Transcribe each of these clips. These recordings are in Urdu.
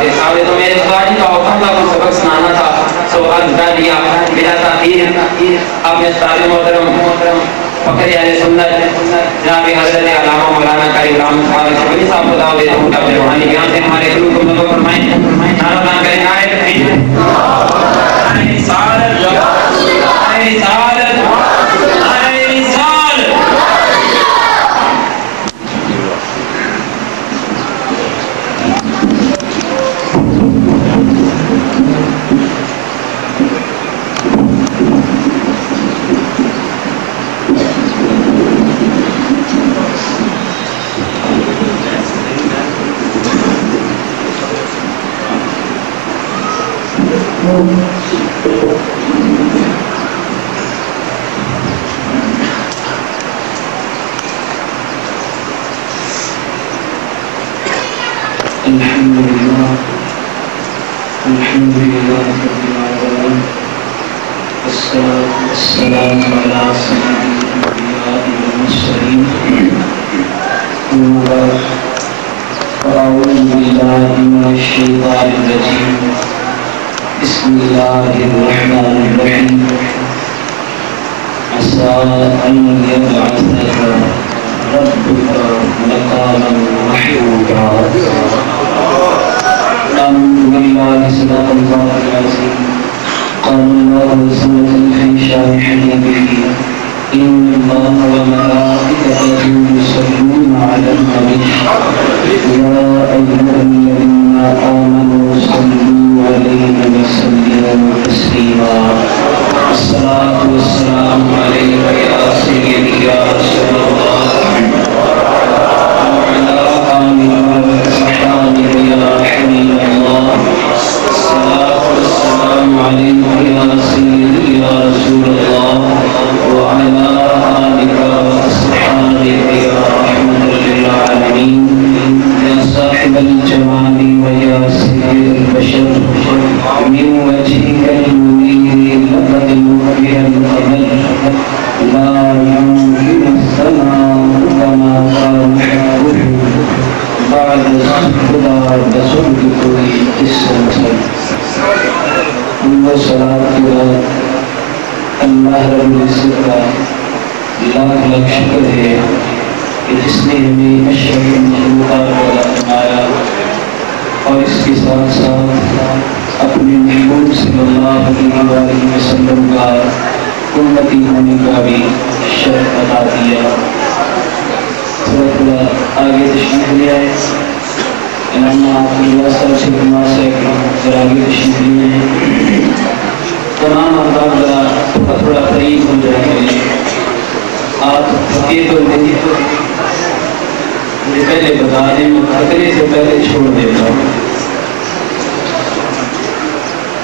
کے صاحب تو میرے خواجی کا حکم کا کوئی سبق سنانا تھا سو عرض کر دیا بلا تاخیر اپنے استاد محترم فخر اہل سنت جناب حضرت علامہ مولانا قاری غلام صاحب شبلی صاحب خدا دے ان کا روحانی بیان سے ہمارے دل کو مدعو فرمائیں نعرہ بلند کریں نعرہ تکبیر نعرہ رسالت نعرہ رسالت نعرہ رسالت الحمد لله رب العالمين والصلاة والسلام على سيد الأنبياء والمرسلين أعوذ بالله من الشيطان الرجيم بسم الله الرحمن الرحيم عسى أن يبعثك ربك مقاما محمودا آمنت بالله صدق الله العظيم قال الله سنة في شان حبيبه إن الله وملائكته يصلون على النبي يا أيها الذين آمنوا صلوا عليه وسلموا تسليما الصلاة والسلام عليك يا سيدي يا رسول الله وعلى آله وصحبه يا حبيب الله الصلاة والسلام عليك يا سيدي يا رسول الله وعلى آلك وأصحابك يا رحمة للعالمين يا صاحب الجمال ويا سيد البشر من وجهك المنير لقد وفي القمر لا يمكن السماء كما كان حقه بعد خدا بزرگ کوئی قسمت ہے صلاة اللہ رب العزت کا لاکھ لاکھ شکر ہے کہ جس نے ہمیں اشرف المخلوقات پیدا فرمایا اور اس کے ساتھ ساتھ اپنے محبوب صلی اللہ علیہ وآلہ وسلم کا امتی ہونے کا بھی شرف عطا دیا تھوڑا آگے تشریف لے آئے علامہ اللہ صاحب سے فرما سے آگے تشریف لیے ہیں تمام احباب ذرا تھوڑا قریب ہو جائے گے آپ تھکے تو نہیں مجھے پہلے بتا دیں میں تھکنے سے پہلے چھوڑ دیتا ہوں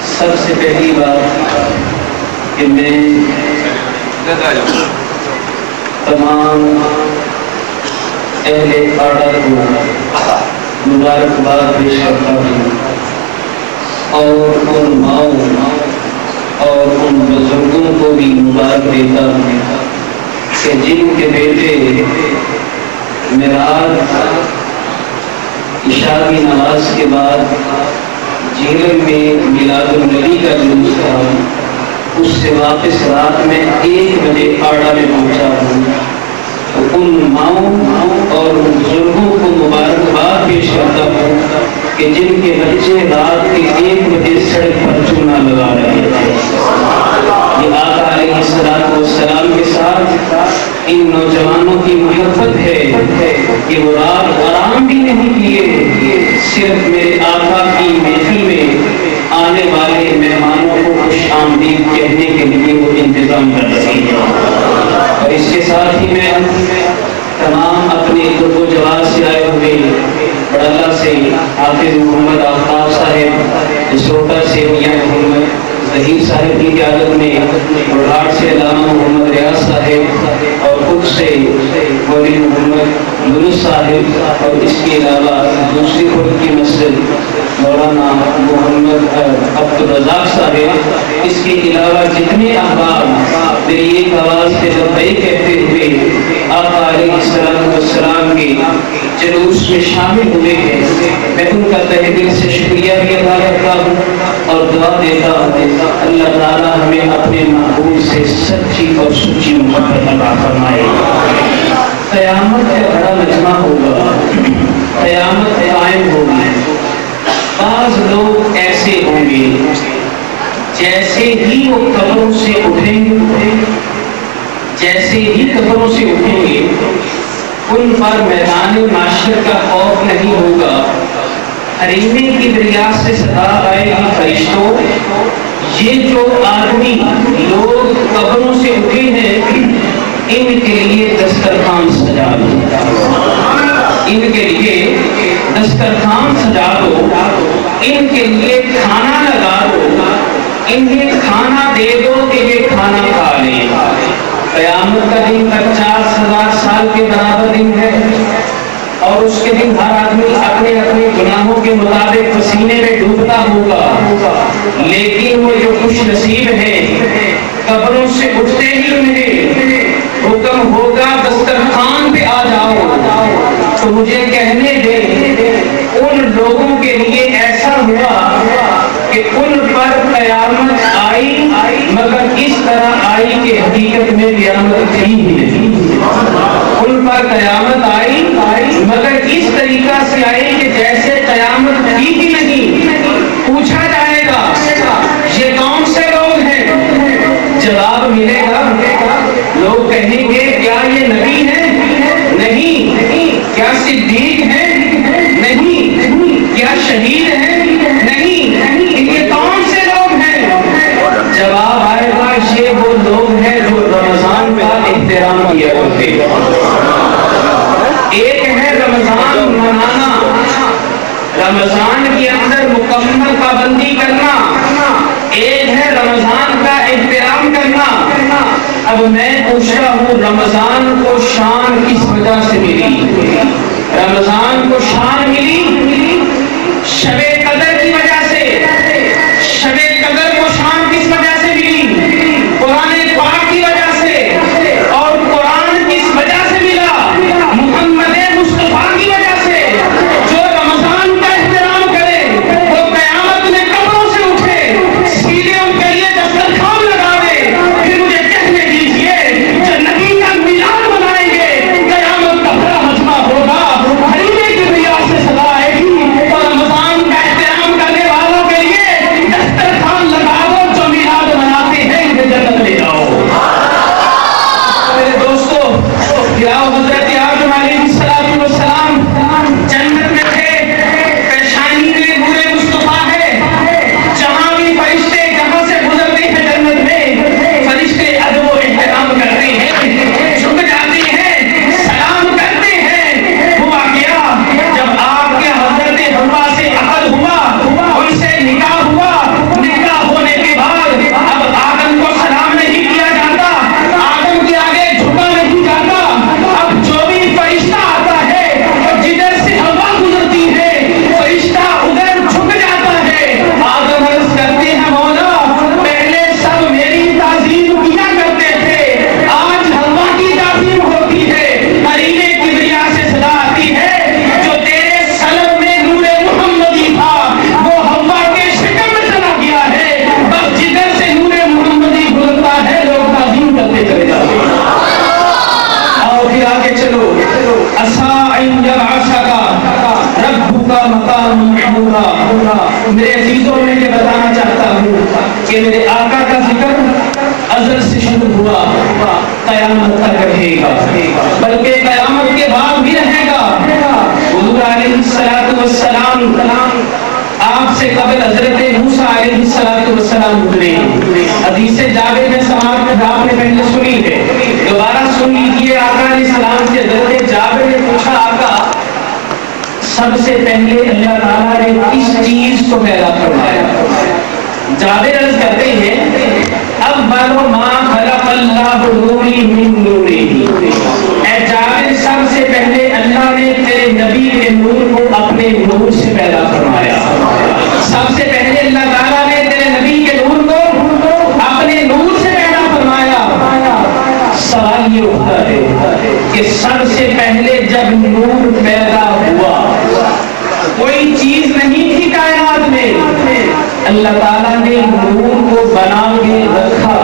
سب سے پہلی بات کہ میں تمام اہل آڈر کو مبارکباد پیش کرتا ہوں اور ان ماؤں اور ان بزرگوں کو بھی مبارک دیتا ہوں کہ جن کے بیٹے معراج عشاء کی نماز کے بعد جیلن میں میلاد النبی کا جلوس تھا اس سے واپس رات میں 1 بجے آڑا میں پہنچا ہوں تو ان ماؤں اور ان بزرگوں کو مبارکباد پیش کرتا ہوں کہ جن کے بچے رات کے 1 بجے سڑک پر چونا لگا رہے تھے یہ آقا علیہ السلام کے ساتھ ان نوجوانوں کی محبت ہے کہ وہ رات آرام بھی نہیں کیے صرف میرے آقا کی محفل میں آنے والے مہمانوں کو خوش آمدید کہنے کے لیے وہ انتظام کر رہے ہیں اور اس کے ساتھ ہی میں تمام اپنے گرو جواب سے آئے ہوئے بڑاللہ سے حافظ محمد آفتاب صاحب جسروٹا سے میاں محمد ظہیر صاحب کی قیادت میں بڑھاٹ سے علامہ محمد ریاض صاحب اور خود سے مولی محمد یونس صاحب اور اس کے علاوہ دوسری خود کی مسجد مولانا محمد عبدالرزاق صاحب اس کے علاوہ جتنے احباب میری ایک آواز کے لبیک کہتے ہوئے آقا علیہ السلام کے جلوس میں شامل ہوئے ہیں، میں ان کا تہ دل سے شکریہ بھی ادا کرتا ہوں اور دعا دیتا ہوں اللہ تعالیٰ ہمیں اپنے محبوب سے سچی اور سچی محبت عطا فرمائے۔ قیامت کا بڑا مجمع ہوگا، قیامت قائم ہوگی، بعض لوگ ایسے ہوں گے جیسے ہی وہ قبروں سے اٹھیں گے، جیسے ہی قبروں سے اٹھیں گے ان پر میدان معاشر کا خوف نہیں ہوگا۔ حریم کبریا سے صدا آئے گی فرشتوں، یہ جو آدمی لوگ قبروں سے اٹھے ہیں ان کے لیے دسترخوان سجا دو، ان کے لیے دسترخوان سجا دو، ان کے لیے کھانا لگا دو، انہیں کھانا دے دو کہ یہ کھانا کھا لیں۔ قیامت کا دن 50,000 سال کے برابر دن ہے اور اس کے دن ہر آدمی اپنے اپنے گناہوں کے مطابق پسینے میں ڈوبتا ہوگا، لیکن وہ جو خوش نصیب ہے قبروں سے اٹھتے ہی انہیں حکم ہوگا دسترخوان پہ آ جاؤ۔ تو مجھے کہنے دے ان لوگوں کے لیے ایسا ہوا کہ ان پر قیامت آئی مگر اس طرح آئی کہ حقیقت میں قیامت تھی ہی نہیں۔ ان پر قیامت آئی مگر اس طریقہ سے آئی کہ جیسے قیامت تھی ہی نہیں۔ پوچھا جائے گا یہ کون سے لوگ ہیں؟ جواب ملے گا، لوگ کہیں گے کیا یہ نبی ہیں؟ نہیں۔ کیا صدیق ہیں؟ نہیں۔ کیا شہید ہیں؟ نہیں۔ یہ کون سے لوگ ہیں؟ جواب آئے گا یہ وہ لوگ ہیں جو رمضان کا احترام کیا کرتے ہیں۔ ایک ہے رمضان منانا، رمضان کے اندر مکمل پابندی کرنا، ایک ہے رمضان کا احترام کرنا۔ اب میں پوچھ رہا ہوں رمضان کو شان کس وجہ سے ملی؟ رمضان کو شان ملی شب قدر کی وجہ سے۔ شب قدر کو شان کس وجہ سے ملی؟ قرآن پاک کی وجہ سے۔ اور قرآن کس وجہ سے ملا؟ محمد مصطفیٰ کی وجہ سے۔ جو رمضان کا احترام کرے وہ قیامت میں قبروں سے اٹھے، سیدھے ان کے لیے دسترخوان لگا دے۔ پھر مجھے کہنے دیجیے جو نبی کا میلاد منائیں گے قیامت کا بڑا مجمع ہوگا، حریم کبریا سے صدا آئے گی اور رمضان کا احترام کرنے والوں کے لیے دسترخوان لگا دو، جو میلاد مناتے ہیں انہیں جنت لے جاؤ۔ میرے دوستو، حضرت آدم علیہ السلام جنت میں تھے، پیشانی میں نور مصطفیٰ ہے، جہاں بھی فرشتے جہاں سے گزرتے ہیں جنت میں فرشتے ادب و احترام کرتے ہیں، جھک جاتے ہیں، سلام کرتے ہیں۔ ہوا کیا جب آپ کے حضرت حوا سے عقد ہوا، ان سے نکاح ہوا، نکاح ہونے کے بعد اب آدم کو سلام نہیں کیا جاتا، آدم کے آگے جھکا نہیں جاتا۔ اب جو بھی فرشتہ آتا ہے جدھر سے ہوا گزرتی ہے فرشتہ ادھر جھک جاتا ہے۔ آدم عرض کرتے ہیں مولا پہلے سب میری تعظیم کیا کرتے تھے، آج ہوا کی تعظیم ہوتی ہے۔ حریم کبریا سے صدا آتی ہے جو تیرے سلب میں نور محمدی تھا وہ ہوا کے شکم میں چلا گیا ہے، بس جدھر سے نور محمدی گزرتا ہے لوگ تعظیم کرتے چلے جاتے ہیں۔ آؤ پھر آگے چلو۔ ربک مقام محمودا۔ میرے عزیزوں میں یہ بتانا چاہتا ہوں کہ میرے آقا کا ذکر ازل سے شروع ہوا قیامت تک رہے گا، بلکہ قیامت کے بعد بھی رہے گا۔ حضور علیہ السلام آپ سے قبل حضرت موسیٰ علیہ السلام گزرے۔ حدیث جابر میں سماعت میں آپ نے پہلے سنی ہے، دوبارہ سن لیجیے۔ آقا علیہ السلام سے حضرت جابر نے پوچھا آقا سب سے پہلے اللہ تعالیٰ نے کس چیز کو پیدا فرمایا؟ جابر عرض کرتے ہیں اول ما خلق اللہ نوری من نوری۔ اے جابر سب سے پہلے اللہ نے تیرے نبی کے نور کو اپنے نور سے پیدا فرمایا۔ سب سے پہلے اللہ تعالیٰ نے تیرے نبی کے نور کو اپنے نور سے پیدا فرمایا۔ کوئی چیز نہیں تھی کائنات میں، اللہ تعالیٰ نے نور کو بنا کے رکھا،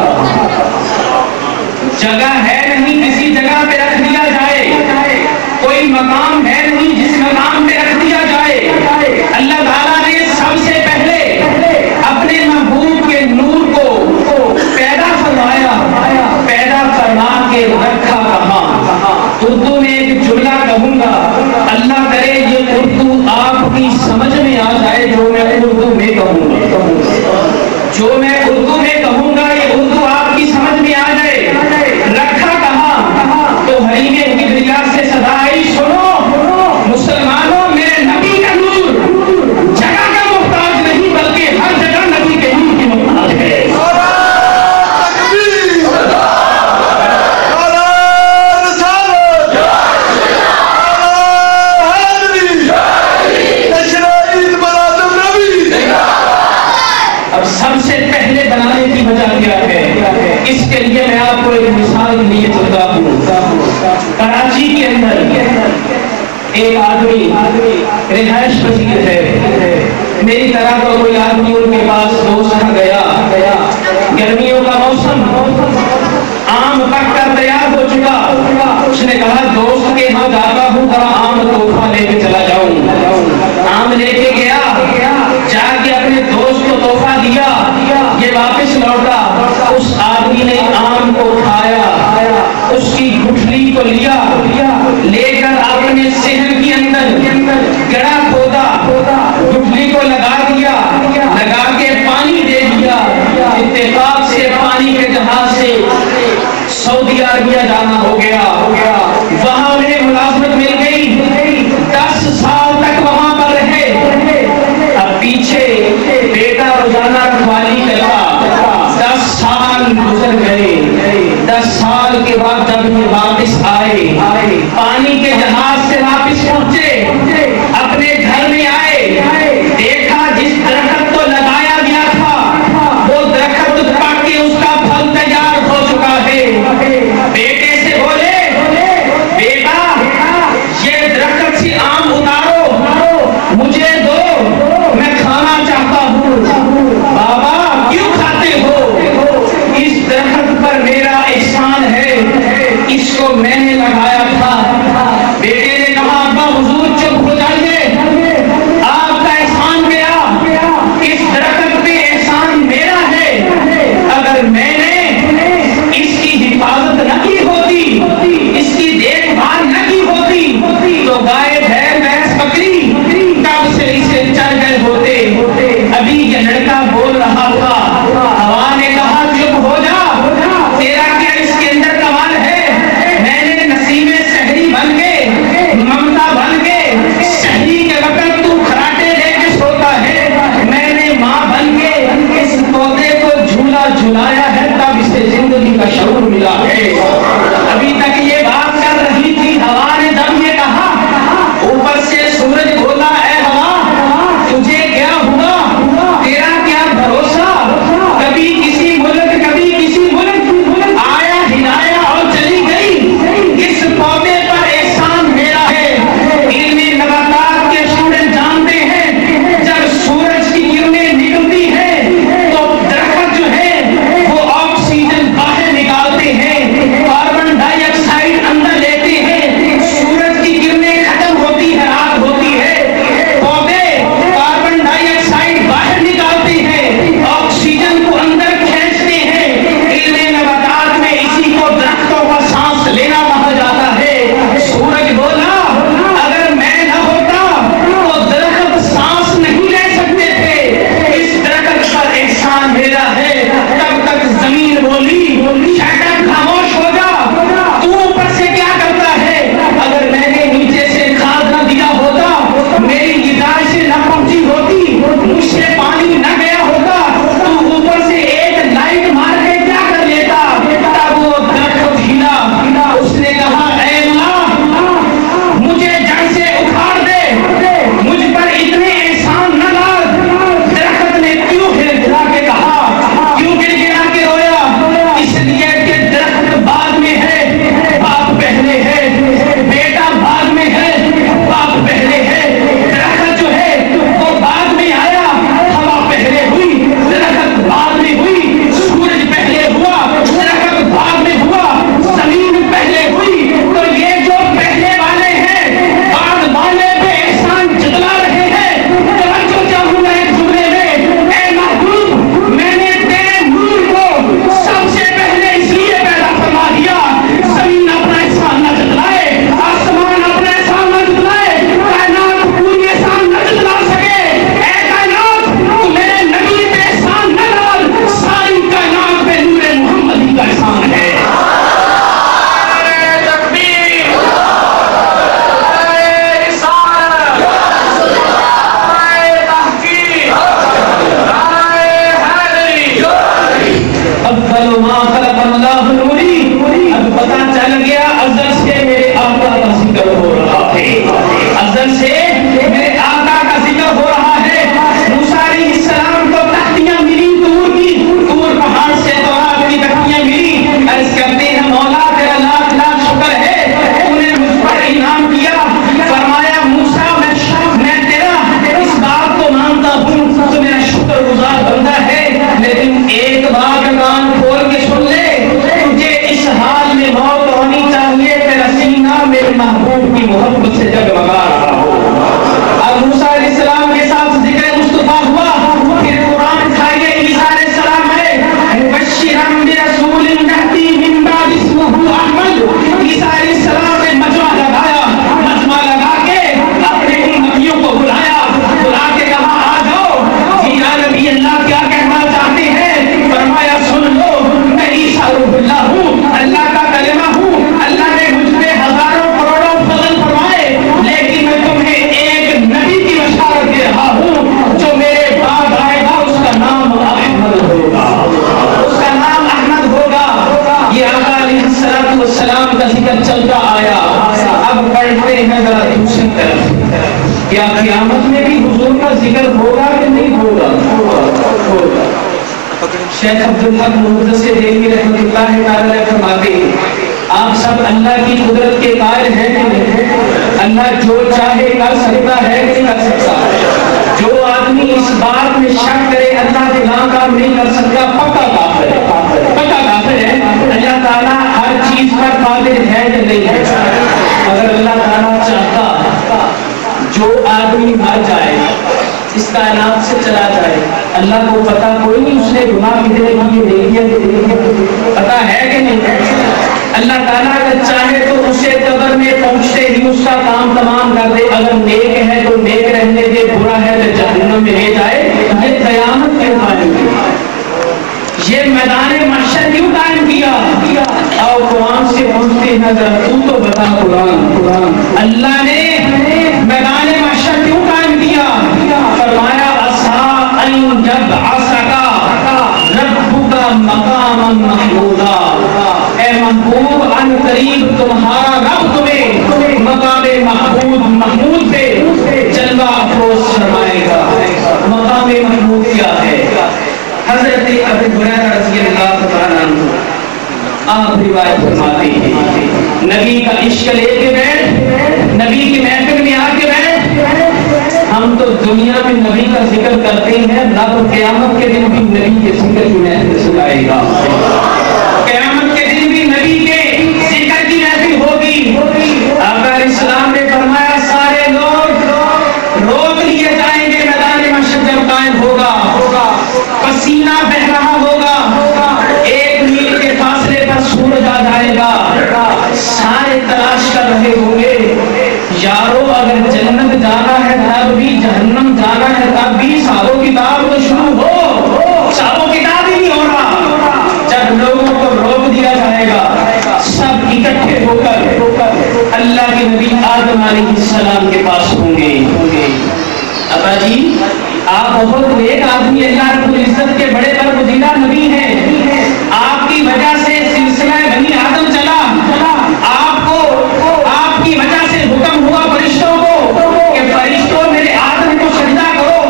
جگہ ہے نہیں کسی جگہ پہ رکھ دیا جائے، کوئی مقام ہے نہیں جس مقام پہ رکھ دیا جائے۔ اللہ تعالیٰ نے سب سے پہلے اپنے محبوب کے نور کو پیدا فرمایا، پیدا فرما کے رکھا کہاں؟ اردو میں ایک جملہ کہوں گا، اللہ کرے یہ اردو آپ کی سمجھ میں آ جائے جو میں اردو میں کہوں گا، جو میں اردو میں کہوں گا یہ اردو آپ کی سمجھ میں آ جائے۔ رکھا کہاں؟ تو حریم کبریا سے صدا آئی، سنو مسلمانوں میرے نبی کا نور جگہ کا محتاج نہیں بلکہ ہر جگہ نبی کے نور کی محتاج ہے۔ اب سب سے پہلے بنانے کی وجہ کیا ہے؟ اس کے لیے میں آپ کو ایک مثال لیے چلتا ہوں۔ کراچی کے اندر ایک آدمی رہائش پذیر ہے، میری طرح کا کوئی آدمی ان کے پاس دوست گیا، گرمیوں کا موسم، آم پک کر تیار ہو چکا، اس نے کہا دوست کے ہاں جاتا ہوں ذرا آم تحفہ لے کے چلا جاؤں۔ آم لے کے گیا، جا کے اپنے دوست کو تحفہ دیا، یہ واپس لوٹا، اس آدمی نے آم کو کھایا، اس کی گٹھلی کو لیا، لے کر اپنے صحن کے اندر گڑھا کھودا، گٹھلی کو لگا دیا، لگا کے پانی دے دیا، اتفاق سے پانی کے جہاز سے سعودی عربیہ جانا ہو گیا، وہاں انہیں ملازمت کیا قیامت میں بھی حضور کا ذکر ہوگا کہ نہیں ہوگا؟ ہوگا۔ شیخ عبدالحق محدث دہلوی رحمۃ اللہ تعالی فرماتے ہیں آپ سب اللہ کی قدرت کے قائل ہیں کہ نہیں؟ اللہ جو چاہے کر سکتا ہے کہ نہیں کر سکتا؟ جو آدمی اس بات میں شک کرے اللہ فلاں کام نہیں کر سکتا پکا کافر ہے، پکا کافر ہے۔ اللہ تعالیٰ ہر چیز پر قادر ہے یا نہیں ہے؟ اگر اللہ تعالیٰ چاہتا جو آدمی مر جائے اس کائنات سے چلا جائے، اللہ کو پتا کوئی نہیں اس نے گناہ کتنے کیے نہیں کیا، پتا ہے کہ نہیں؟ اللہ تعالیٰ اگر چاہے تو اسے قبر میں پہنچتے ہی اس کا کام تمام کر دے، اگر نیک ہے تو نیک رہنے دے، برا ہے تو جہنم میں لے جائے۔ یہ قیامت کیوں قائم کیا؟ یہ میدان محشر کیوں قائم کیا؟ اور قرآن سے پوچھتے ہیں ذرا تو بتا قرآن اللہ نے میدان محشر کیوں قائم کیا؟ فرمایا عسیٰ ان یبعثک ربک مقاما محمودا، اے محبوب ان قریب تمہارا رب تمہیں مقام محمود پہ جلوہ افروز فرمائے گا۔ مقام محمود کیا ہے؟ حضرت ابو ہریرہ رضی اللہ تعالیٰ عنہ آپ روایت فرماتے ہیں نبی کا عشق لے کے بیٹھ، نبی کی محفل میں آ کے بیٹھ، ہم تو دنیا میں نبی کا ذکر کرتے ہیں، رب قیامت کے دن بھی نبی کے ذکر کی محفل سنائے گا، قیامت کے دن بھی نبی کے ذکر کی محفل ہوگی۔ آقا اسلام نے فرمایا سارے لوگ روک لیے جائیں گے، میدان محشر جب قائم ہوگا، پسینہ بہ رہا ہوگا، 1 میل کے فاصلے پر سورج آ جائے گا، سارے تلاش کر رہے ہوں گے یارو اگر جنت جانا ہے تب بھی، جہنم جانا ہے تب بھی، سالوں کتاب تو شروع ہو، سالوں کتاب ہی نہیں ہو رہا۔ جب لوگوں کو روک دیا جائے گا سب اکٹھے ہو کر اللہ کے نبی آدم علیہ السلام کے پاس ہوں گے۔ ابا جی آپ بہت نیک آدمی، اللہ رب العزت کے بڑے برگزیدہ نبی ہیں، آپ کی وجہ سے سلسلہ بنی آدم چلا، آپ کی وجہ سے حکم ہوا فرشتوں کو کہ فرشتوں میرے آدم کو سجدہ کرو،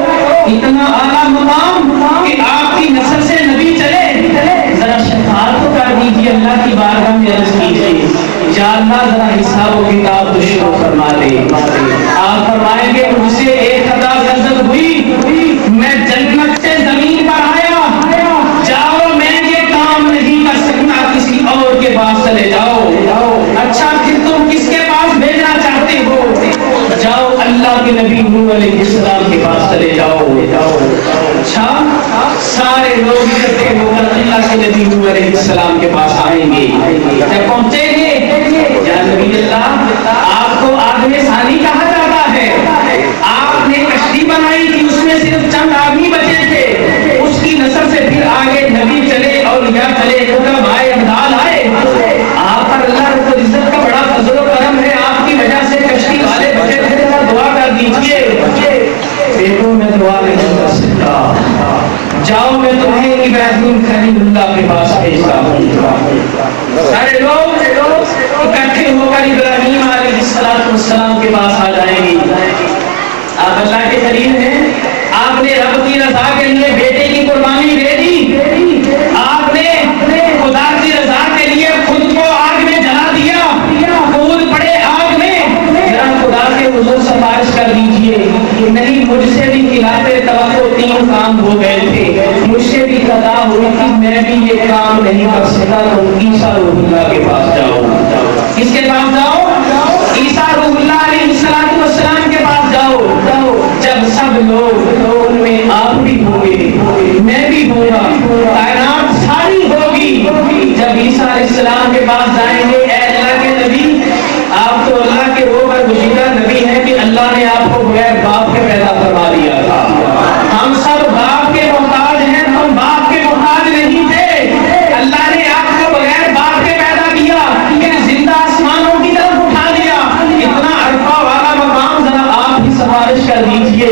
اتنا اعلیٰ مقام کہ آپ کی نسل سے نبی چلے، ذرا شفاعت تو کر دیجیے، اللہ کی بارگاہ میں عرض کیجیے یا اللہ ذرا حساب و کتاب تو شروع فرما دے۔ آپ فرمائیں گے مجھ سے ایک خطا غلط ہوئی، میں جنت سے زمین پر آیا، جاؤ میں یہ کام نہیں کر سکتا، کسی اور کے پاس چلے جاؤ۔ اچھا پھر تم کس کے پاس بھیجنا چاہتے ہو؟ جاؤ اللہ کے نبی نوح علیہ السلام کے پاس چلے جاؤ۔ اچھا سارے لوگ اکٹھے ہو کر اللہ کے نبی نوح علیہ السلام کے پاس آئیں گے، جب پہنچیں گے یا نبی اللہ آپ کو آدمی ثانی کہا جاتا ہے، آپ نے کشتی بنائی تھی اس میں صرف چند آدمی بچے تھے، اس کی نسل سے پھر آگے نبی چلے اور یا چلے کتب آئے ابدال آئے، آپ پر اللہ رب العزت کا بڑا فضل و کرم ہے، آپ کی وجہ سے کشتی والے بچے تھے، دعا کر دیجئے۔ دیکھو میں دعا نہیں کر سکتا، جاؤ میں تمہیں ابراہیم خلیل اللہ کے پاس بھیجتا ہوں۔ سارے لوگ اکٹھے ہو کر ابراہیم علیہ السلام کے پاس آ جائیں گے۔ آپ اللہ کے خلیل ہیں، آپ نے رب کی رضا کے لیے بیٹے کی قربانی دے دی، آپ نے خدا کی رضا کے لیے خود کو آگ میں جلا دیا، کود پڑے آگ میں، ذرا خدا کے حضور سفارش کر دیجئے نہیں مجھ سے بھی خلاف توقع 3 کام ہو گئے تھے، مجھ سے بھی خطا ہوئی تھی، میں بھی یہ کام نہیں کر سکتا، تو عیسیٰ روح اللہ کے پاس جاؤ۔ کس کے پاس جاؤ؟ عیسیٰ روح اللہ علیہ السلام کے پاس جاؤ۔ جب سب لوگ ان میں آپ بھی ہوں گے، میں بھی ہوں گا، کائنات ساری ہوگی، جب عیسیٰ علیہ السلام کے پاس جائیں گے اے اللہ کے نبی آپ تو اللہ کے روح پر گزیدہ نبی ہیں کہ اللہ نے آپ کو بغیر باپ کے پیدا فرما دیا تھا، ہم سب باپ کے محتاج ہیں، ہم باپ کے محتاج نہیں تھے، اللہ نے آپ کو بغیر باپ کے پیدا کیا، زندہ آسمانوں کی طرف اٹھا دیا، اتنا عرفہ والا مقام ذرا آپ ہی سفارش کر دیجئے۔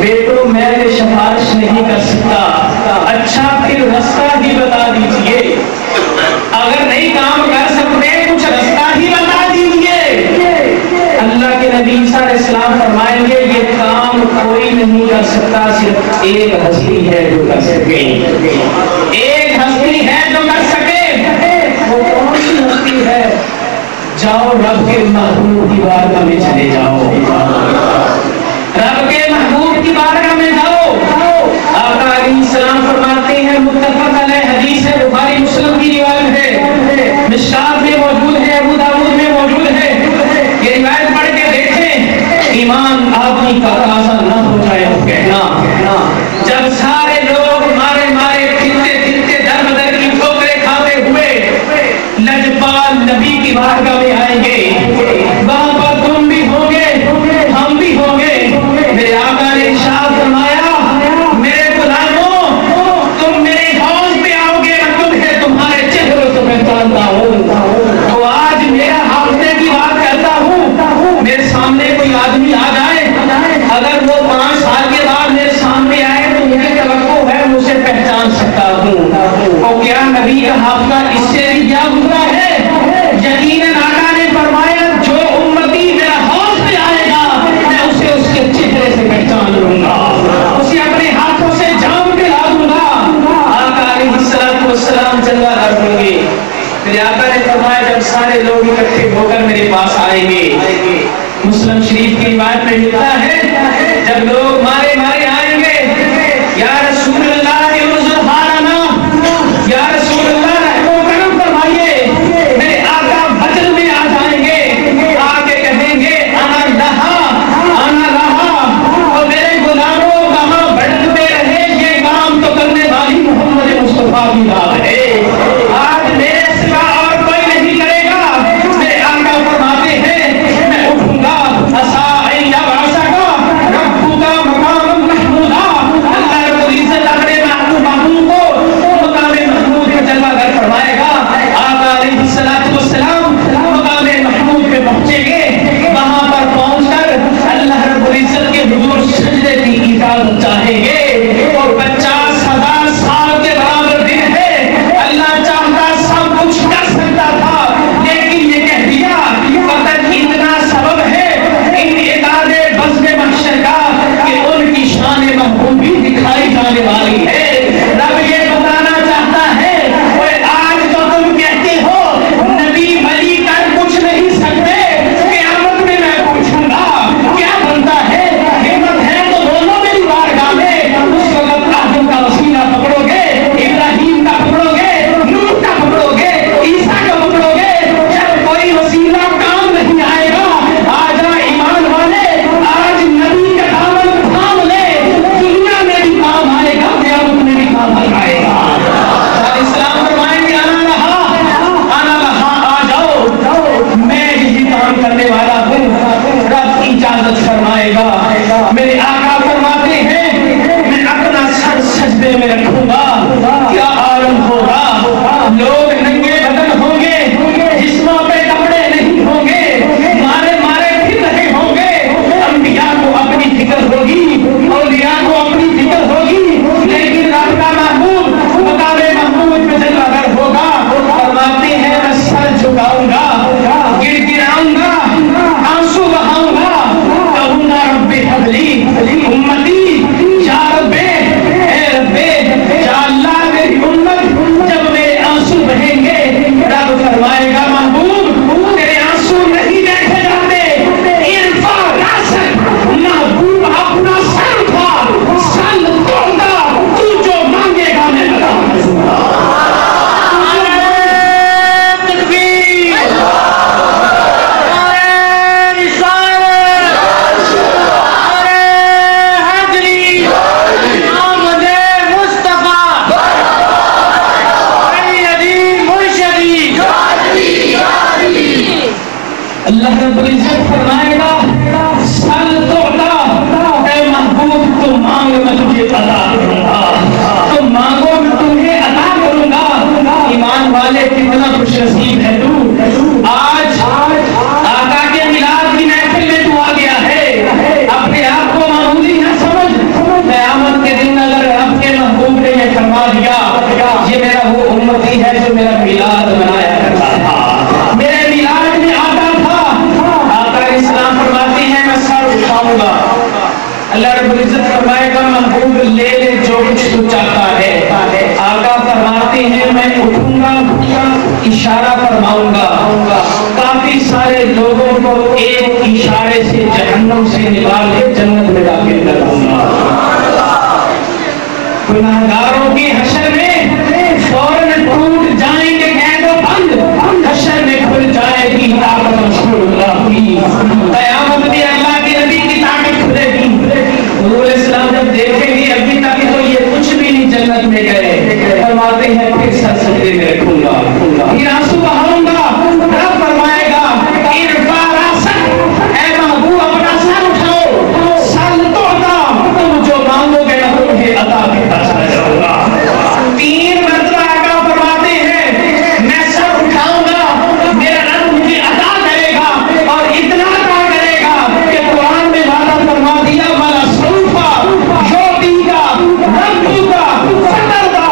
بیٹو میں سفارش نہیں کر سکتا، اچھا پھر رستہ ہی بتا دیجئے، اگر نہیں کام کر سکتے کچھ رستہ ہی بتا دیجئے۔ اللہ کے نبی عیسیٰ علیہ السلام فرمائیں گے نہیں کر سکتا، صرف ایک ہستی ہے جو کر سکے، ایک ہستی ہے جو کر سکے۔ وہ کون سی ہستی ہے؟ جاؤ رب کے محبوب کی بارگاہ میں چلے جاؤ، رب کے محبوب کی بارگاہ میں جاؤ۔ آقا علیہ السلام فرماتے ہیں، متفق علیہ حدیث ہے، بخاری مسلم کی روایت ہے، مشکات میں موجود ہے، ابو داؤد میں موجود ہے۔ یہ روایت پڑھ کے دیکھیں، ایمان آدمی کا تازہ نہ ہو جائے تو کہنا، جب سارے لوگ مارے مارے پھرتے پھرتے در بدر کی ٹھوکریں کھاتے ہوئے لجپال نبی کی بارگاہ میں آئیں گے، وہاں پر تم بھی ہوں گے، ہم بھی ہوں گے۔ میرے آقا نے ارشاد فرمایا، میرے غلاموں تم میرے حوض پہ آؤ گے، میں تمہیں تمہارے چہروں سے پہچانتا ہوں۔ تو آج میرا حافظے کی بات کرتا ہوں، میرے سامنے کوئی آدمی آ جائے، اگر وہ 5 سال کے بعد میرے سامنے آئے تو مجھے توقع ہے میں اسے پہچان سکتا ہوں۔ تو کیا نبی کا حافظہ اس سے بھی کیا گزرا ہے؟ یقیناً آقا نے فرمایا، جو امتی میرا حوض پہ آئے گا میں اسے اس کے چہرے سے پہچان لوں گا، اسے اپنے ہاتھوں سے جام کے لا دوں گا۔ آقا علیہ السلام جلوہ گر ہوں گے۔ میرے آقا نے فرمایا، جب سارے لوگ اکٹھے ہو کر میرے پاس آئیں گے، مسلم شریف کی روایت میں ملتا ہے، جب لوگ مارے مارے آئیں گے، یا رسول اللہ انظر حالنا، یا رسول اللہ رحم و کرم فرمائیے، میرے آقا وجل میں آ جائیں گے، آ کے کہیں گے انا لہا انا لہا، اور میرے غلاموں کہاں بھٹکتے رہے، یہ کام تو کرنے والی محمد مصطفیٰ کی ذات ہے، آج میرے سوا اور کوئی نہیں کرے گا۔ میرے آقا فرماتے ہیں، میں اٹھوں گا، اسائی یبعث کا ربک مقام محمودا، اللہ رب العزت اپنے محبوب کو مقام محمود پہ جلوہ گر فرمائے گا۔ آقا علیہ السلام مقام محمود پہ پہنچیں گے، وہاں پر پہنچ کر اللہ رب العزت کے حضور سجدے کی اجازت چاہیں گے، اور 50,000 سال کے برابر دن ہے، اللہ چاہتا سب کچھ کر سکتا تھا، لیکن یہ کہہ دیا فقط اتنا سبب ہے ان اعداد بزم محشر کا کہ ان کی شان محبوبی دکھائی جانے والی ہے۔ رب یہ بتانا چاہتا ہے، وہ آج تو تم کہتے ہو نبی ولی کر کچھ نہیں سکتے، قیامت میں میں پوچھوں گا کیا بنتا ہے، ہمت ہے تو دونوں میری بارگاہ میں، اس وقت آدم کا وسیلہ پکڑو گے، ابراہیم کا پکڑو گے، نوح کا پکڑو گے، عیسیٰ کا پکڑو گے، جب کوئی وسیلہ کام نہیں آئے گا، آجا ایمان والے، آج نبی کا دامن تھام لے، دنیا میں بھی کام آئے گا، قیامت میں بھی کام آئے گا۔ اسلام فرمائیں گے انا لہا، آ جاؤ، میں یہی کام کرنے والا ہوں، رب اجازت فرمائے گا۔ میرے آقا فرماتے ہیں، میں اپنا سر سجدے میں رکھوں گا، کیا عالم ہوگا، لوگ ننگے بدن ہوں گے، جسموں پہ کپڑے نہیں ہوں گے، مارے مارے پھر رہے ہوں گے، انبیاء کو اپنی فکر ہوگی، اولیاء کو اپنی فکر ہوگی، لیکن رب کا محبوب مقام محمود پہ جلوہ گر ہوگا۔ فرماتے ہیں، میں سر جھکاؤں گا، گر گراؤں گا، آنسو بہاؤں گا، کہوں گا رب حبلی امتی، یا رب اے رب، یا اللہ رب العزت فرمائے گا محبوب لے لے جو کچھ تو چاہتا ہے. آقا فرماتے ہیں میں اٹھوں گا اشارہ فرماؤں گا, کافی سارے لوگوں کو ایک اشارے سے جہنم سے نکال کے جنت میں داخل کر دوں گا. گناہگاروں کی حشر میں فوراً ٹوٹ جائیں گے قید و بند, حشر میں کھل جائے گی طاقت رسول اللہ کی. قیامت میں اللہ کے نبی کی طاقت کھلے گی. حضور علیہ السلام جب دیکھیں گے ابھی تک تو یہ کچھ بھی نہیں جنت میں گئے, فرماتے ہیں پھر سر سجدے میں رکھوں گا, پھر آنسو بہاؤں گا. رب فرمائے گا ارفع راسک, اے محبوب اپنا سر اٹھاؤ, سر تو عطا, تم جو مانگو گے نہ تمہیں عطا کرتا چلا جاؤں گا. 3 مرتبہ آقا فرماتے ہیں میں سر اٹھاؤں گا, میرا رب مجھے عطا کرے گا, اور اتنا عطا کرے گا کہ قرآن میں وعدہ فرما دیا والا سوفا یوتی کا ربو کا فتر کا,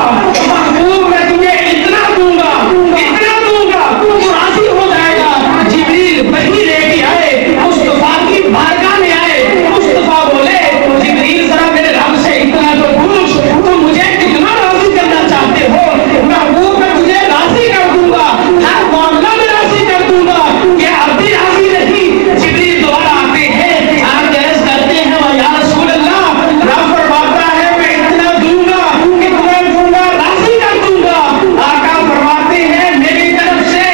محبوب میں تمہیں اتنا دوں گا, اتنا دوں گا, تو راضی ہو جائے گا. جبریل وہی لے کے آئے, مصطفیٰ کی بارگاہ میں آئے. مصطفیٰ بولے جبریل ذرا میرے رب سے اتنا تو پوچھ, تو مجھے کتنا راضی کرنا چاہتے ہو. محبوب میں تجھے راضی کر دوں گا, ہر معاملہ میں راضی کر دوں گا. کہ اب بھی راضی نہیں. جبریل دوبارہ آتے ہیں, آپ عرض کرتے ہیں یا رسول اللہ, رب فرماتا ہے میں اتنا دوں گا کہ تمہیں دوں گا, راضی کر دوں گا. آقا فرماتے ہیں میری طرف سے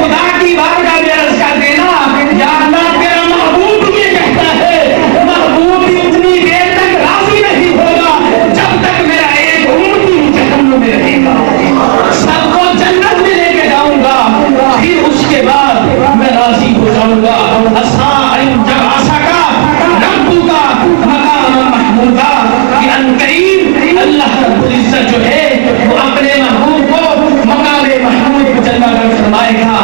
خدا کی بارگاہ میں عرض کر دینا یا اللہ تیرا محبوب یہ کہتا ہے, محبوب اتنی دیر تک راضی نہیں ہوگا جب تک میرا ایک امتی جہنم میں رہے گا. سب کو جنت میں لے کے جاؤں گا, پھر اس کے بعد میں راضی ہو جاؤں گا. جب آسا کا ربو کا مقام محمودہ, کہ عنقریب اللہ رب العزت جو ہے وہ اپنے محبوب کو مقام محمود کو جلوہ گر فرمائے گا.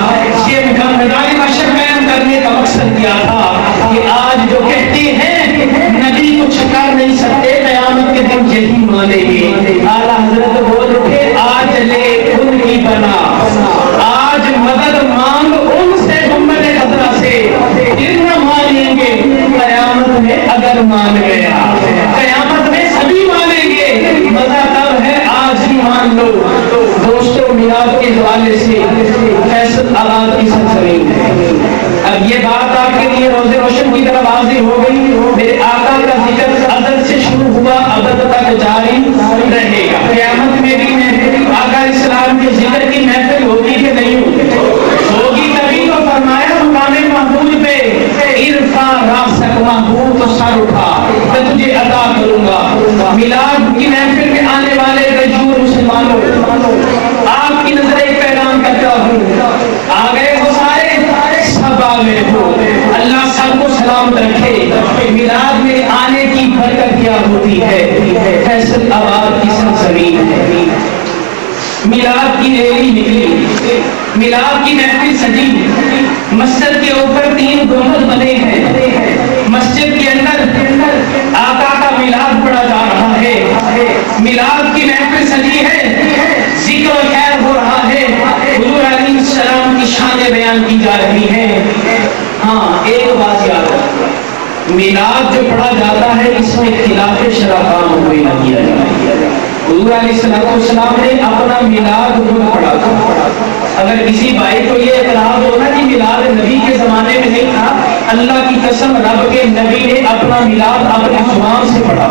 یہ میدان محشر بیان کرنے کا مقصد کیا تھا کہ آج جو کہتے ہیں نبی کچھ کر نہیں سکتے, قیامت کے دن یہی مانیں گے. اعلیٰ حضرت بول اٹھے آج لے ان کی بنا, آج مدد مانگ ان سے گنبد خضرا سے, پھر نہ مانیں گے قیامت میں اگر مان گیا. قیامت میں سبھی مانیں گے, مزہ تب ہے آج ہی مان لو. دوستوں میلاد کے حوالے سے فیصل آباد کی سرزمین ہے. اب یہ بات آپ کے لیے روز روشن کی طرف واضح ہو گئی. میرے آقا کا ذکر ازل سے شروع ہوا ابد تک جاری رہے گا. قیامت میں بھی آقا اسلام کے ذکر کی محفل ہوگی کہ نہیں ہوگی, تبھی تو فرمایا مقام محمود پہ ارفع راسک, محبوب تو سر اٹھا میں تجھے عطا کروں گا. میلاد کی محفل میں آنے والے رجوع مسلمانوں, آپ کی نظر ایک پیغام کرتا ہوں. آ گئے وہ سارے, سب آ گئے ہو, اللہ سب کو سلامت رکھے. میلاد میں آنے کی برکت کیا ہوتی ہے. فیصل آباد کی سرزمین ہے. میلاد کی ریلی نکلی, میلاد کی محفل سجی. مسجد کے اوپر 3 گنبد بنے ہیں. مسجد کے اندر آقا کا میلاد پڑھا جا رہا ہے. میلاد کی محفل سجی ہے, ذکر و خیر ہو رہا ہے. حضور علیہ السلام کی شانیں بیان کی جا رہی ہیں. ہاں ایک بات یاد رکھو, میلاد جو پڑھا جاتا ہے اس میں خلاف شرع کام کوئی نہ کیا جائے. حضور علیہ السلام نے اپنا میلاد خود پڑھا تھا. اگر کسی بھائی کو یہ اعتراض ہونا کہ میلاد نبی کے زمانے میں نہیں تھا, اللہ کی قسم رب کے نبی نے اپنا میلاد اپنی زبان سے پڑھا,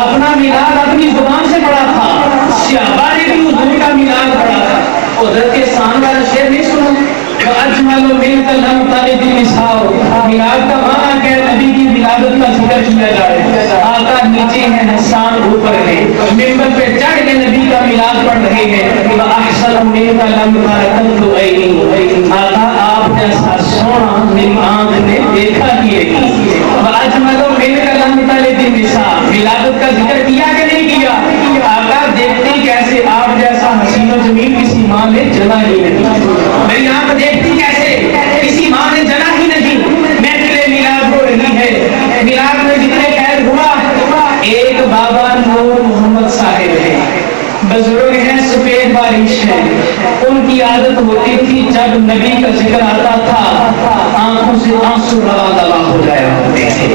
اپنا میلاد اپنی زبان سے پڑھا تھا. صحابہ نے بھی حضور کا میلاد پڑھا تھا. حضرت شان والا شعر نہیں سنا, اجمل ملک لم تلد النساء, میلاد کا معنی کہ نبی کی ولادت کا ذکر کیا جائے. آقا نیچے ہیں, حسان اوپر ہے, منبر پہ چڑھ کے نبی کا میلاد پڑھ رہے ہیں. احسن ملک لم تلد عینی, آقا آپ جیسا سونا میری آنکھ نے دیکھا ہی نہیں. اجمل ملک لم تلد النساء, ولادت کا ذکر کیا کہ نہیں کیا؟ آقا دیکھتے کیسے آپ جیسا حسین و جمیل کسی ماں نے جنا ہی نہیں. میری آنکھ دیکھتی کیسے کسی ماں نے جنا ہی نہیں. محفل میلاد ہو رہی ہے. میلاد میں جتنے قید ہوا, ایک بابا نور محمد صاحب ہے, بزرگ ہیں, سفید بارش ہے. ان کی عادت ہوتی تھی جب نبی کا ذکر آتا تھا آنکھوں سے آنسو روا دوا ہو جایا کرتے تھے.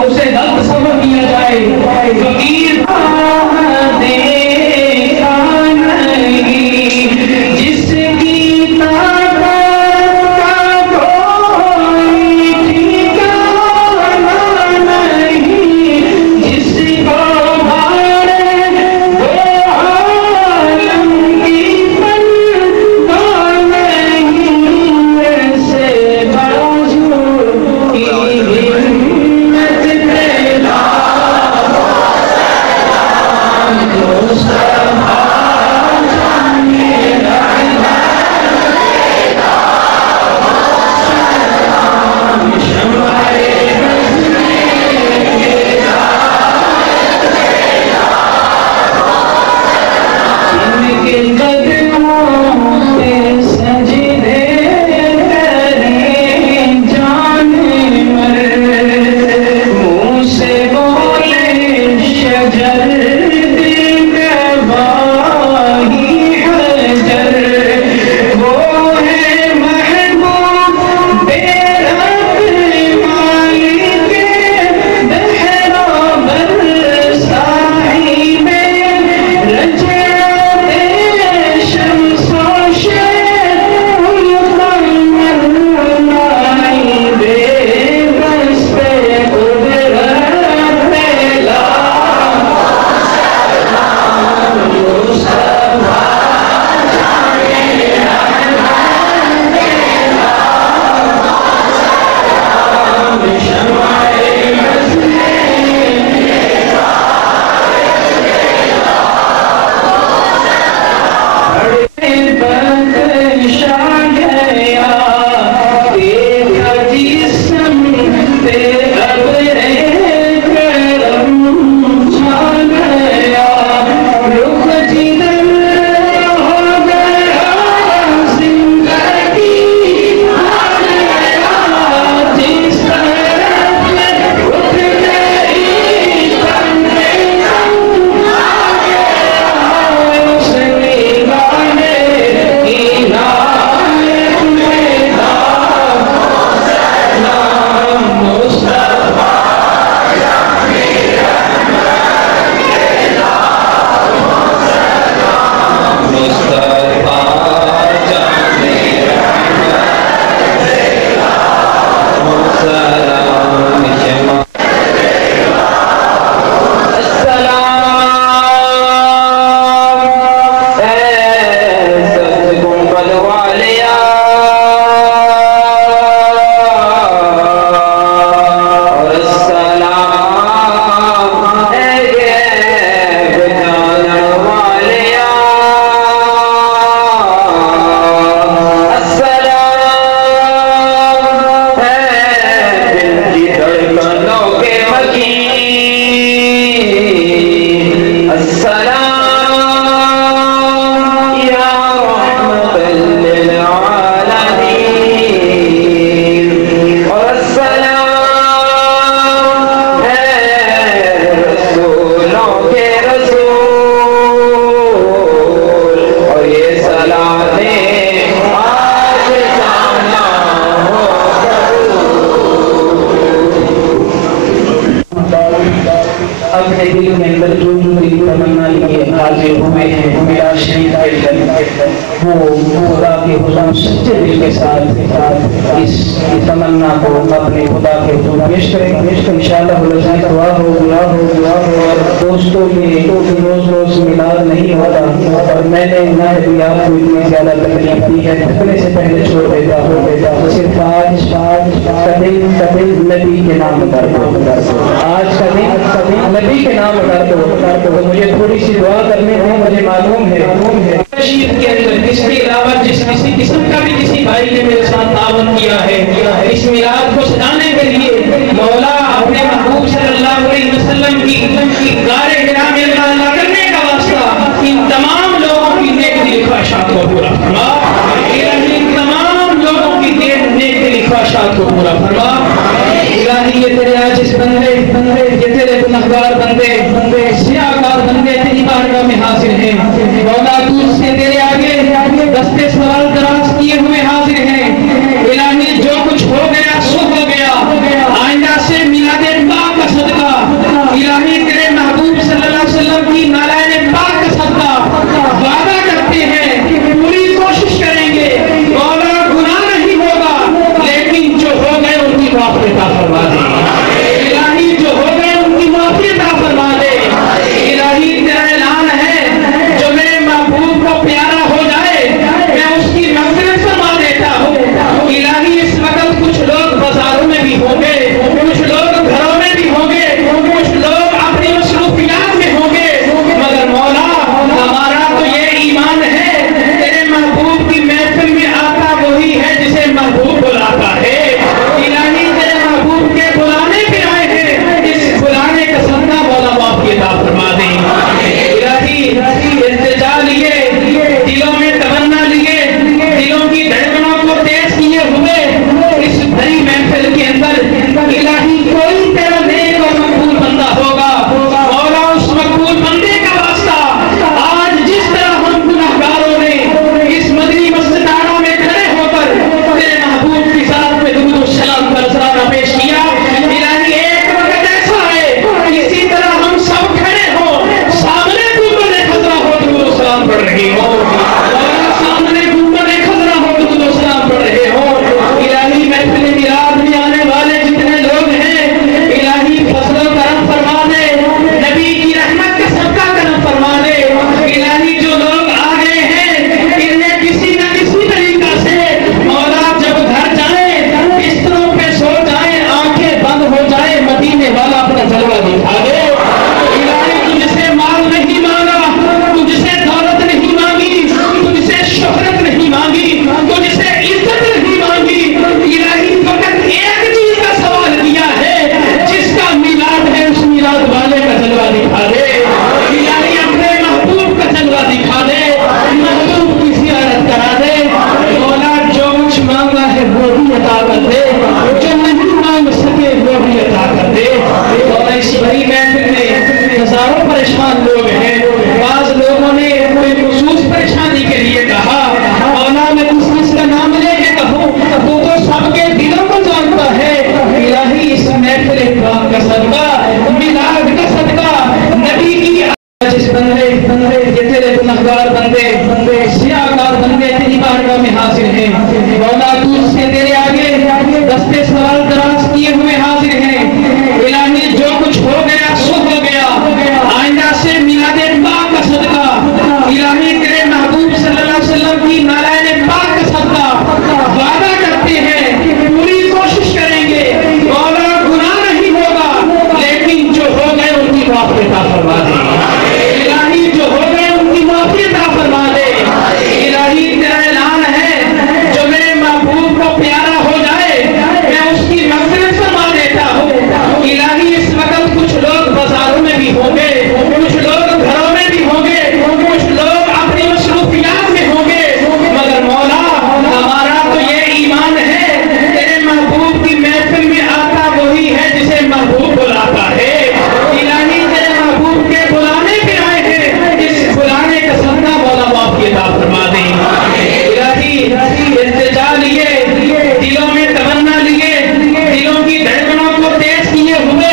اسے غلط سمجھ دیا جائے فقیر دیکھا نہیں جس کی طاقت کا کوئی ٹھکانہ نہیں جس کو بھاڑے دو عالم کی پناہ نہیں ایسے بازو کی ہمت پیدا اپنے دل میں اندر جو بھی تمنا لیے حاضر ہوئے ہیں میرا شریف وہ خدا کے حضور سچے دل کے ساتھ اس تمنا کو اپنے خدا کے حضور پیش کریں انشاءاللہ العزیز دعا ہو اور دوستوں میں روز روز میلاد نہیں ہوتا اور میں نے نہ بھی آپ کو اتنی زیادہ تکلیف دی ہے تھکنے سے پہلے چھوڑ دیتا ہوں صرف آج کا دن نبی کے نام کر دو آج کا دن نبی کے نام کر دو مجھے تھوڑی سی دعا کرنے میں مجھے معلوم ہے شریف کے اندر اس کے علاوہ جس کسی قسم کا بھی کسی بھائی نے میرے ساتھ تعاون کیا ہے اس میلاد کو سجانے کے لیے مولا اپنے محبوب صلی اللہ علیہ وسلم کی غار حرا میں اللہ کرنے کا واسطہ ان تمام لوگوں کی نیک دلی خواہشات کو پورا فرما ان تمام لوگوں کی نیک دلی خواہشات کو پورا فرما الہی یہ تیرے عاجز بندے یہ تیرے گنہگار بندے سیاہکار بندے تیری بارگاہ میں حاضر ہیں مولا تو سے تیرے آگے دستے سوال دراز کیے ہوئے حاضر ہیں الہی جو کچھ ہو گیا سو ہو گیا آئندہ سے پریشان لوگ ہیں. بعض لوگوں نے کوئی خصوص پریشانی کے لیے کہا مولا میں کس کا نام لے کے کہوں, تو سب کے دلوں کو جانتا ہے. الہی اس محفل پاک کا صدقہ, میلاد کا صدقہ, نبی کی جس بندے یہ تیرے گنہگار بندے سیاہکار بندے تیری بارگاہ میں حاضر ہیں مولا, تو اس سے تیرے آگے دستے سوال دراز کیے ہوئے حاضر ہیں. الہی جو کچھ ہو گیا سو ہو گیا, آئندہ سے میلاد پاک کا صدقہ, الہی تیرے محبوب صلی اللہ علیہ وسلم کی نالائن پاک کا صدقہ وعدہ کرتے ہیں پوری کوشش کریں گے مولا, گناہ نہیں ہوگا لیکن جو ہو گئے ان کی معافی عطا فرما دے. الہی جو ہو گئے ان کی معافی عطا فرما دے. الہی تیرا اعلان ہے جو میرے محبوب کو پیارا ہو جائے میں اس کی مغفرت فرما دیتا ہوں. الہی اس وقت کچھ لوگ بازاروں میں بھی ہوں گے, کچھ لوگ گھروں میں بھی ہوں گے, کچھ لوگ اپنی مصروفیات میں ہوں گے, مگر مولا ہمارا تو یہ ایمان ہے تیرے محبوب کی محفل میں آتا وہی ہے جسے محبوب بلاتا ہے. الہی تیرے محبوب کے بلانے پہ آئے ہیں, اس بلانے کا صدقہ مولا معافی عطا فرما دیں. الہی التجا لیے, دلوں میں تمنا لیے, دلوں کی دھڑکنوں کو تیز کیے ہوئے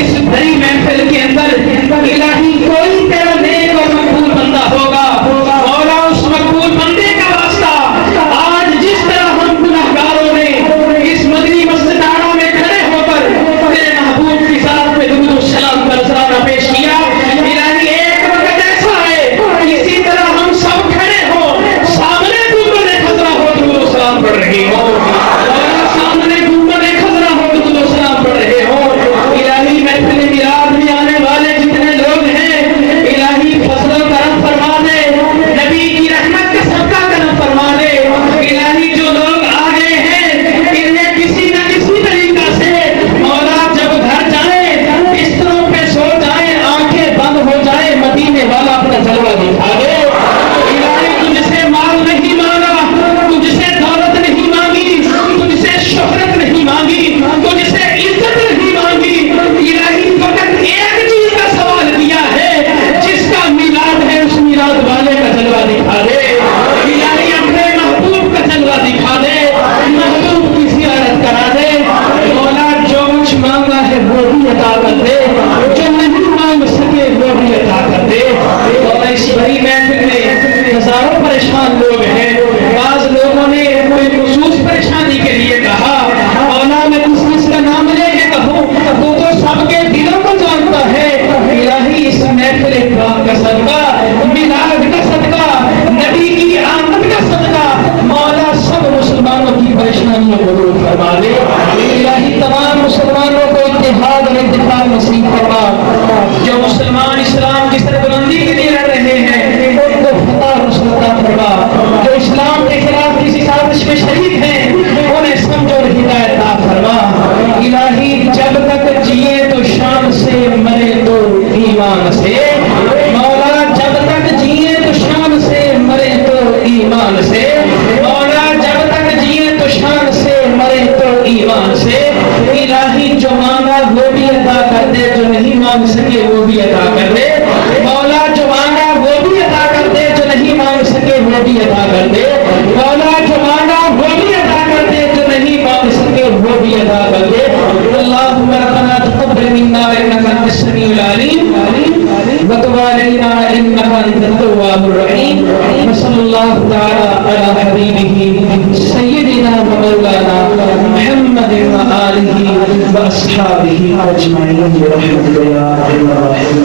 اس بڑی محفل کے اندر الہی کوئی تیرا نیک اور مقبول بندہ ہوگا مولا, اس مقبول بندے کا واسطہ آج جس طرح ہم گنہگاروں نے اس مدنی مسجد آڑا میں کھڑے ہو کر تیرے محبوب کی ذات پہ درود و سلام کا نذرانہ پیش کیا, الہی ایک وقت ایسا ہے اسی طرح ہم سب کھڑے ہوں سامنے گنبد خضرا ہو درود و سلام پڑھ رہے ہوں, سامنے گنبد خضرا ہو درود و سلام پڑھ رہے ہوں. الہی محفل میلاد میں آنے والے جتنے لوگ ہیں الہی فضل و کرم فرما دے, نبی کی رحمت کا صدقہ کرم فرما دے. الہی جو لوگ آ گئے ہیں انہیں کسی نہ کسی طریقہ سے مولا جب گھر جائیں بستروں پہ سو جائیں آنکھیں بند ہو جائیں مدینے والا اپنا جلوہ دکھا دے. الہی تجھ سے مال نہیں مانگا, تجھ سے دولت نہیں مانگی, تجھ سے شہرت نہیں مانگی, تجھ سے عزت نہیں مانگی. الہی فقط ایک چیز کا سوال کیا ہے جس کا میلاد ہے اس میلاد والے کا جلوہ دکھا دے. الہی اپنے محبوب کا جلوہ دکھا دے, محبوب کی زیارت کرا دے. مولا جو کچھ مانگا ہے وہ بھی عطا کر دے, جو نہیں مانگ سکے وہ بھی عطا کر دے. مولا اس بڑی محفل میں ہزاروں پریشان لوگ ہیں, بعض لوگوں نے کوئی خصوص پریشانی کے لیے کہا مولا میں کس کا نام لے کے کہوں, تو سب کے دلوں کو جانتا ہے. الہی اس محفل پاک کا صدقہ, میلاد کا صدقہ, نبی کی آمد کا صدقہ مولا سب مسلمانوں کی پریشانیوں کو دور فرما دے. الہی تمام مسلمانوں کو اتحاد اور اتفاق نصیب فرما. جو مسلمان اسلام کی سربلندی کے لیے لڑ رہے ہیں ان کو فتح اور نصرت عطا فرما. جو اسلام کے خلاف کسی سازش میں شریک ہیں انہیں سمجھ اور ہدایت عطا فرما. الہی جب تک جیے تو شان سے, مرے تو ایمان سے. مولا جب تک جیے تو شان سے, مرے تو ایمان سے. مولا جب تک جیے تو شان سے, مرے تو ایمان سے. الہی جو مانگا وہ بھی عطا کر دے, جو نہیں مانگ سکے وہ بھی عطا کر دے. مولا جو مانگا وہ بھی عطا کر دے, جو نہیں مانگ سکے وہ بھی عطا کر دے. مولا جو مانگا وہ بھی عطا کر دے, جو نہیں مانگ سکے وہ بھی عطا کر دے. اللہم ربنا تقبل منا انک انت السمیع العلیم وتب علینا انک انت التواب الرحیم. وصلی اللہ تعالی علی حبیبہ سیدنا و مولانا محمد و آلہ و اصحابہ اجمعین برحمتک یا ارحم الراحمین.